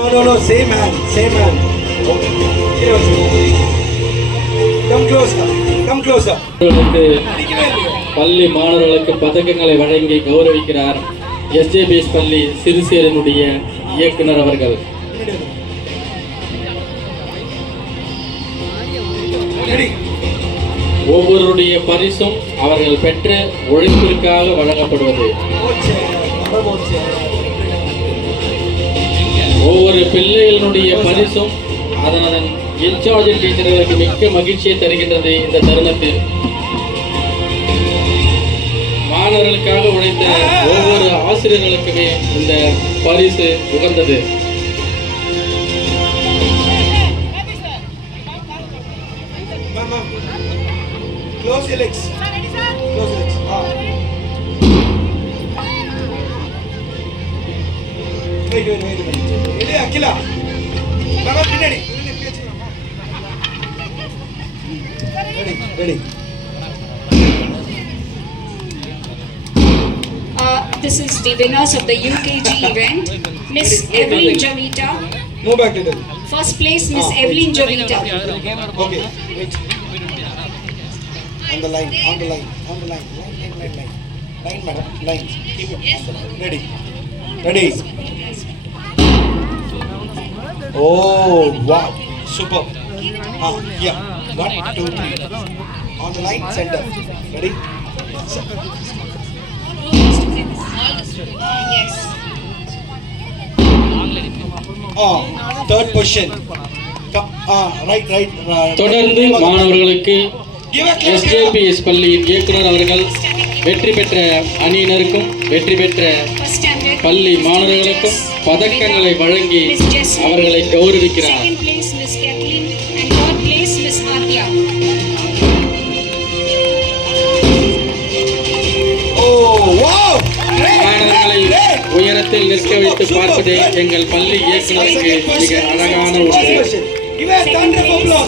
No, same hand. Come closer. பள்ளி மாணவர்களுக்கு பதக்கங்களை வழங்கி கௌரவிக்கிறார் எஸ்ஜேபிஎஸ் பள்ளி சிறுசேரனுடைய இயக்குனர் அவர்கள். ஒவ்வொருடைய பரிசும் அவர்கள் பெற்ற உழைப்பிற்காக வழங்கப்படுவது. ஒவ்வொரு பிள்ளைகளுடைய பரிசும் அதன் இன்சார்ஜ் டீச்சர்களுக்கு மிக்க மகிழ்ச்சியை தருகின்றது. இந்த தருணத்தில் மாணவர்களுக்காக உழைத்த ஒவ்வொரு ஆசிரியர்களுக்குமே இந்த பரிசு உகந்தது. Close your legs. Wait. Ready, Akila. Baba, ready. Ready. This is the winners of the UKG event. Miss Evelyn Javita. Move back to them. First place, Miss Evelyn Javita. Okay, wait. On the line. Line, madam. Line. Keep it. Ready. Oh, wow. Super. Yeah. 1, 2, 3. On the line, center. Ready? Yes. Third position. Right. தொடர்ந்து மாணவர்களுக்கு எஸ்ஜேபிஎஸ் பள்ளியின் இயக்குனர் அவர்கள் வெற்றி பெற்ற அணியினருக்கும் வெற்றி பெற்ற பள்ளி மாணவர்களுக்கும் பதக்கங்களை வழங்கி அவர்களை கௌரவிக்கிறார். மாணவர்களை உயரத்தில் நிற்க வைத்து பார்ப்பதே எங்கள் பள்ளி இயக்குனருக்கு மிக அழகான ஒன்று.